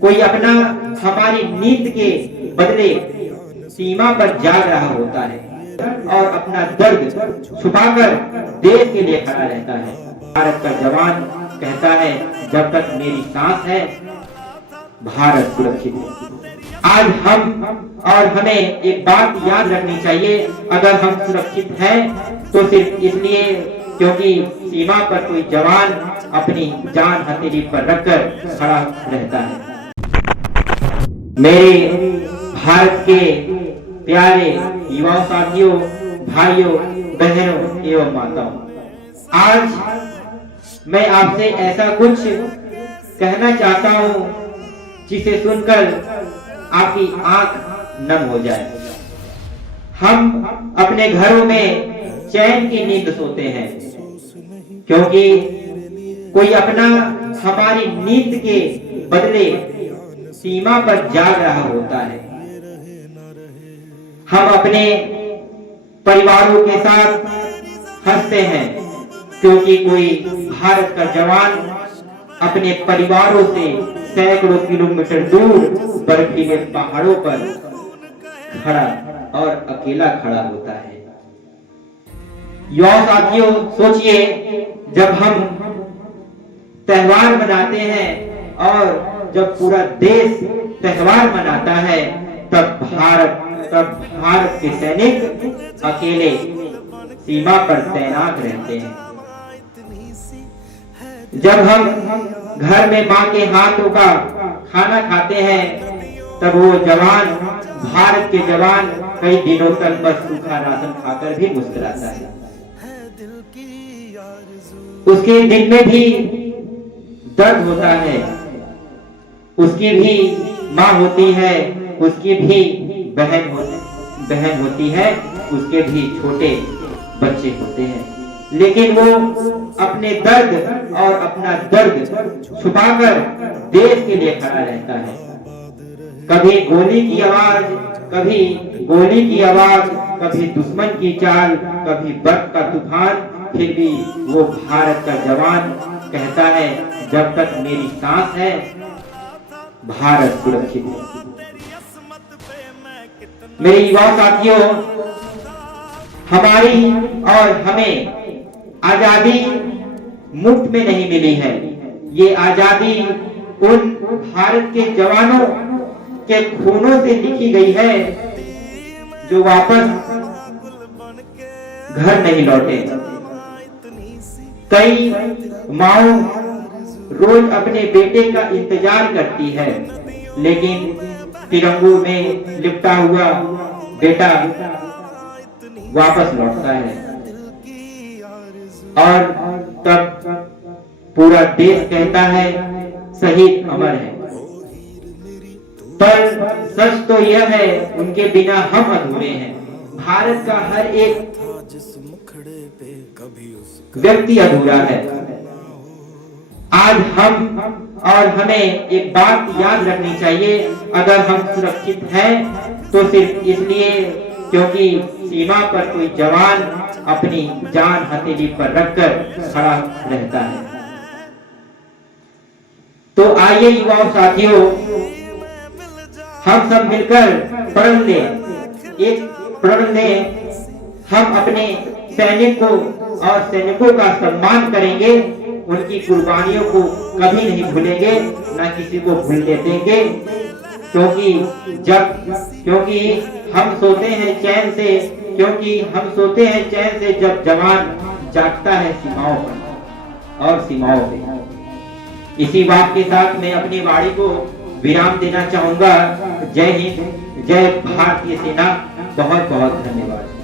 कोई अपना हमारी नींद के बदले सीमा पर जाग रहा होता है और अपना दर्द छुपाकर देश के लिए खड़ा रहता है। भारत का जवान कहता है, जब तक मेरी सांस है भारत सुरक्षित है। आज हम और हमें एक बात याद रखनी चाहिए, अगर हम सुरक्षित हैं तो सिर्फ इसलिए क्योंकि सीमा पर कोई जवान अपनी जान हथेली पर रखकर खड़ा रहता है। मेरे भारत के प्यारे युवा साथियों, भाइयों, बहनों एवं माताओं, आज मैं आपसे ऐसा कुछ कहना चाहता हूं जिसे सुनकर आपकी आंख नम हो जाए। हम अपने घरों में चैन की नींद सोते हैं क्योंकि कोई अपना हमारी नींद के बदले सीमा पर जाग रहा होता है। हम अपने परिवारों के साथ हंसते हैं क्योंकि कोई भारत का जवान अपने परिवारों से सैकड़ों किलोमीटर दूर बर्फीले पहाड़ों पर खड़ा और अकेला खड़ा होता है। युवा साथियों, सोचिए, जब हम त्योहार मनाते हैं और जब पूरा देश त्योहार मनाता है, तब भारत के सैनिक अकेले सीमा पर तैनात रहते हैं। जब हम घर में मां के हाथों का खाना खाते हैं, तब वो जवान, भारत के जवान कई दिनों तक बस सूखा राशन खाकर भी मुस्कुराता है। उसके दिल में भी दर्द होता है, उसकी भी माँ होती है, उसकी भी बहन होती है, उसके भी छोटे बच्चे होते हैं, लेकिन वो अपने दर्द और अपना दर्द छुपाकर देश के लिए खड़ा रहता है। कभी गोली की आवाज, कभी गोली की आवाज, कभी दुश्मन की चाल, कभी बर्फ का तूफान, फिर भी वो भारत का जवान कहता है, जब तक मेरी सांस है भारत सुरक्षित है। मेरे युवा साथियों, हमारी और हमें आजादी मुफ्त में नहीं मिली है। ये आजादी उन भारत के जवानों के खूनों से लिखी गई है जो वापस घर नहीं लौटे। कई माओ रोज अपने बेटे का इंतजार करती है, लेकिन तिरंगों में लिपटा हुआ बेटा वापस लौटता है और तब पूरा देश कहता है, शहीद अमर है। पर सच तो यह है, उनके बिना हम अधूरे हैं। भारत का हर एक व्यक्ति अधूरा है। आज हम और हमें एक बात याद रखनी चाहिए, अगर हम सुरक्षित हैं तो सिर्फ इसलिए क्योंकि सीमा पर कोई जवान अपनी जान हथेली पर रखकर खड़ा रहता है। तो आइए युवा साथियों, हम सब मिलकर प्रण लें, एक प्रण लें, हम अपने सैनिकों का सम्मान करेंगे, उनकी कुर्बानियों को कभी नहीं भूलेंगे, ना किसी को भूलने देंगे, क्योंकि हम सोते हैं चैन से, जब जवान जागता है सीमाओं पर और सीमाओं पे। इसी बात के साथ मैं अपनी वाणी को विराम देना चाहूंगा। जय हिंद, जय भारतीय सेना। बहुत बहुत धन्यवाद।